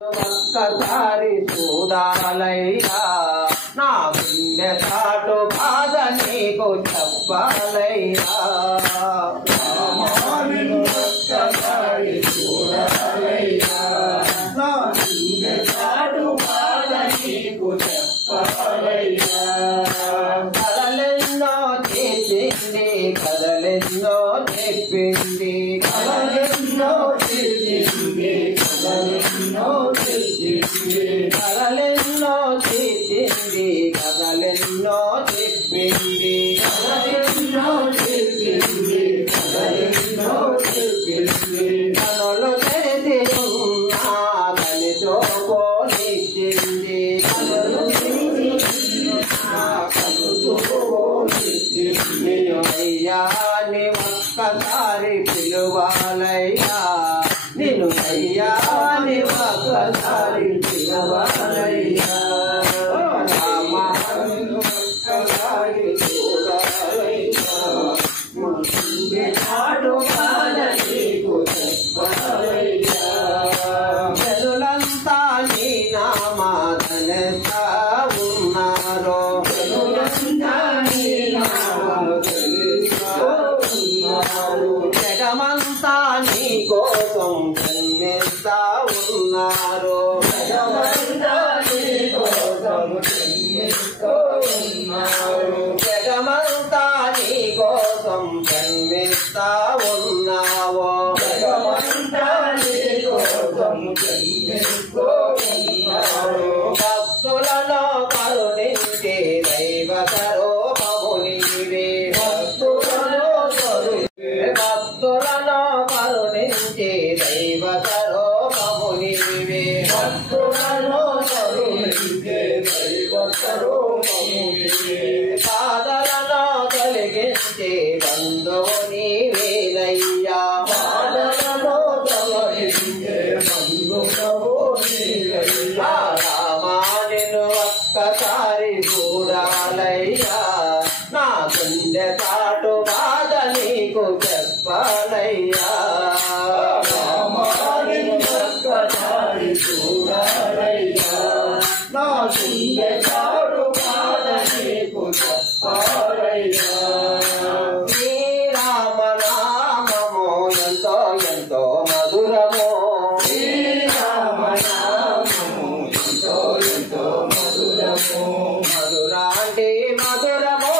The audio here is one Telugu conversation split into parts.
ఒక్కసారి చూడాలయ్యా నా గుండె చాటు బాధ నీకు చెప్పాలయ్యా ఒక్కసారి చూడాలయ్యా నా గుండె చాటు బాధ నీకు చెప్పాలయ్యా కలలెన్నో చేసింది కలలెన్నో చెప్పింది కలలెన్నో చేసింది కలలెన్నో కలలెన్నో చేసింది కలలెన్నో చెప్పింది కలలెన్నో చేసింది కలలెన్నో చెప్పింది కనులు తెరిచి ఉన్నా కలితో పోలిచ్చింది కనులు అయ్యా నీ ఒక్కసారి పిలువాలయ్యా నిన్ను అయ్యా నీ ఒక్కసారి పిలవాలయ్యా ఒక్కసారి చూడాలయ్యా నాడు బాధ నీకు చెప్పాలయ్యా జనులంతా నీ నామాదనెస్తా ఉన్నారో జనులంతా నీ జగమంతా నీ కోసం జన్మిస్తా ఉన్నారు జగమంతా నీ కోసం జన్మిస్తూ ఉన్నారు జగమంతా నీ కోసం జన్మిస్తా ఉన్నావో జగమంతా నీ కోసం జన్మిస్తూ ఉన్నారు భక్తులలో కరుణించే దైవ స్వరూపము నీవే భక్తులలో కరుణించే దైవ స్వరూపము నీవే భక్తులలో కరుణించే దైవ స్వరూపము నీవే బాధలను తొలగించే బంధువు నీవేనయ్యా బాధలను తొలగించే బంధువు నీవేనయ్యా రామా నిన్ను ఒక్కసారి చూడాలయ్యా నా గుండె చాటు బాధ నీకు చెప్పాలయ్యా రామా నిన్ను ఒక్కసారి చూడాలయ్యా నా గుండె చాటు బాధ నీకు చెప్పాలయ్యా శ్రీరామ నామము ఎంతో ఎంతో మధురము శ్రీరామ నామము ఎంతో ఎంతో మధురము మధురాంటి మధురము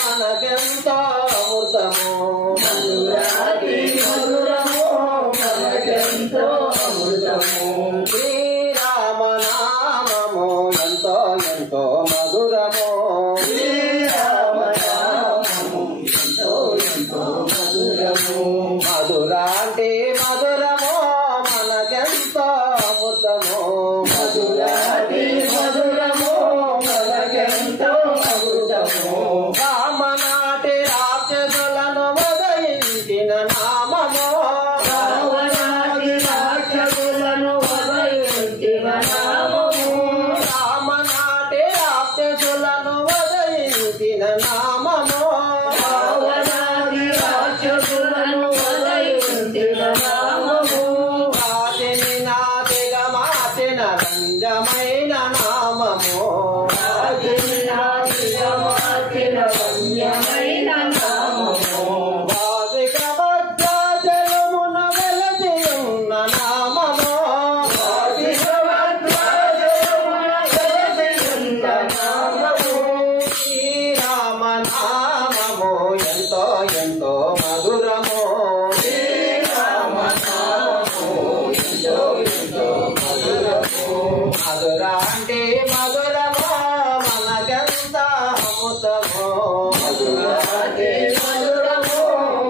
మనకెంతో అమృతము మధురాంటి మధురము మనకెంతో అమృతము శ్రీరామ నామము ఎంతో ఎంతో మధురము శ్రీరామ నామము ఎంతో ఎంతో మధురము మధురాంటి మధురము మనకెంతో అమృతము మధురాంటి మధురము మనకెంతో అమృతము రామనాటి రాక్షసులను వదయించిన నామము రామనాటి రాక్షసులను వదయించిన నామము రామనాటి రాక్షసులను వదయించిన నామము రామనాటి రాక్షసులను వదయించిన నామము రాజని నాదిగా మార్చిన రంజమైన నామము రాజని నాదిగా మార్చిన రంజమైన నామము వాదిక భద్రాచలమున వెలసి ఉన్న నామము వాదిక భద్రాచలమున వెలసి ఉన్న నామము శ్రీరామ నామము ఎంతో ఎంతో మధురము శ్రీరామ నామము ఎంతో ఎంతో మధురము మధురాంటి మధురము మనకెంత అమృతము మధురాంటి మధురము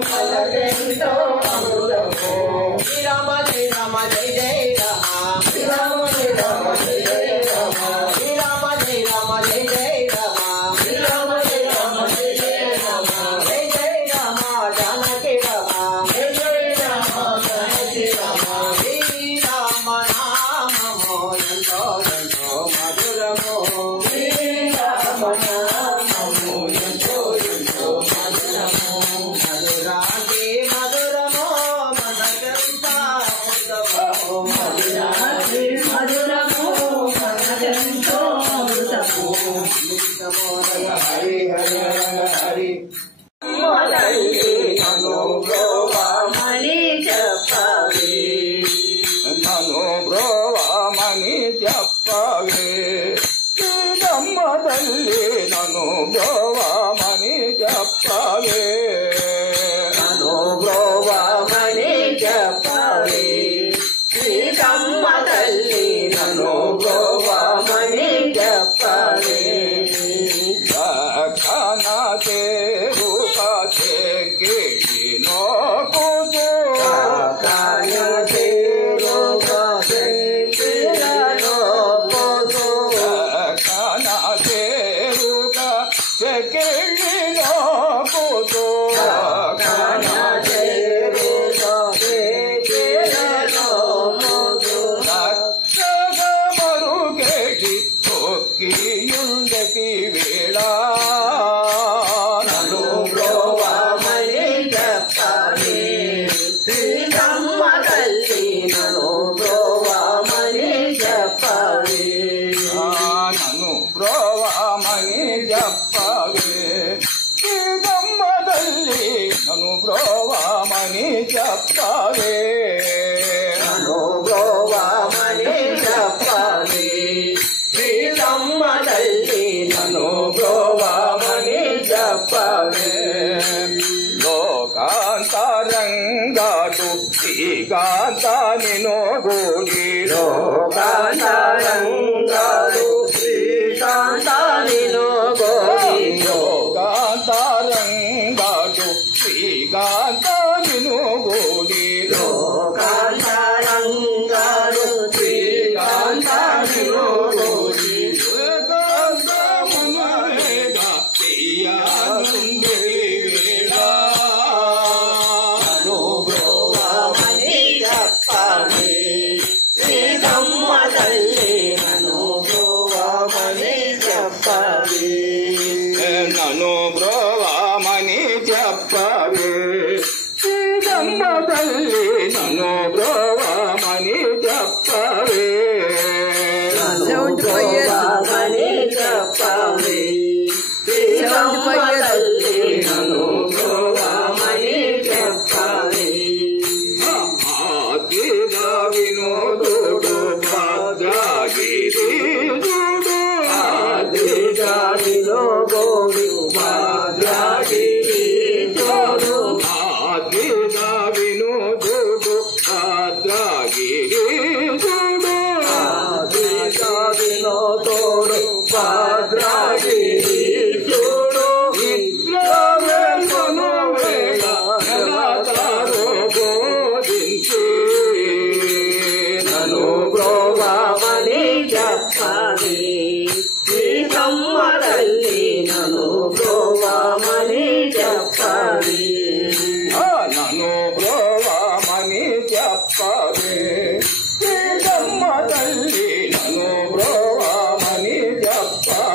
మనకెంతో అమృతము శ్రీరామ శ్రీరామ జయ జయ రామ శ్రీరామ శ్రీరామ జయ జయ రామ శ్రీరామ శ్రీరామ జయ జయ రామ శ్రీరామ శ్రీరామ జయ జయ రామ జయ జయ రామ జానకి రామ జయ జయ రామ జానకి రామ శ్రీరామ నామము ఎంతో ఎంతో చెప్పవే శ్రీరమ్మ తల్లి నన్ను బ్రోవమని చెప్పవే నన్ను బ్రోవమని చెప్పవే శ్రీరమ్మ తల్లి నన్ను బ్రోవమని చెప్పవే లక్షణ సేరుక చెక్కినో కూజు నన్ను బ్రోవమని చెప్పవే నన్ను బ్రోవమని చెప్పవే శ్రీరమ్మ తల్లి నన్ను బ్రోవమని చెప్పవే లోకాంతరంగాటు శ్రీకాంత నిను గోడి లోకాంతరంగాటు శ్రీకాంత నిను గోడి లోకాంతరంగాటు శ్రీకాంత నిను గోడి లోకాంతరంగాటు శ్రీకాంత నిను గోడి ఏకాంతమునగా తీయనుంది వేళ నన్ను బ్రోవమని చెప్పవే శ్రీరమ్మ తల్లి నన్ను బ్రోవమని చెప్పవే నన్ను బ్రోవమని చెప్పవే శ్రీరమ్మ తల్లి నన్ను బ్రోవమని చెప్పవే నన్ను బ్రోవమని చెప్పవే శ్రీరమ్మ తల్లి నన్ను బ్రోవమని చెప్పవే ఆదిగా వినోదుడు భద్రగిరి ఆదిగా వినోదుడు భద్రగిరి ఆదిగా వినోదుడు భద్రగిరి ఆదిగా వినోదుడు భద్రగిరి ఇద్రవేళను వేళ నెలతారో బోధించి నన్ను బ్రోవమని చెప్పవే శ్రీరమ్మ తల్లి నన్ను బ్రోవమని చెప్పవే నన్ను బ్రోవమని చెప్పవే శ్రీరమ్మ తల్లి నన్ను బ్రోవమని చెప్పవే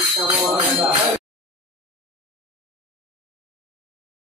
నమో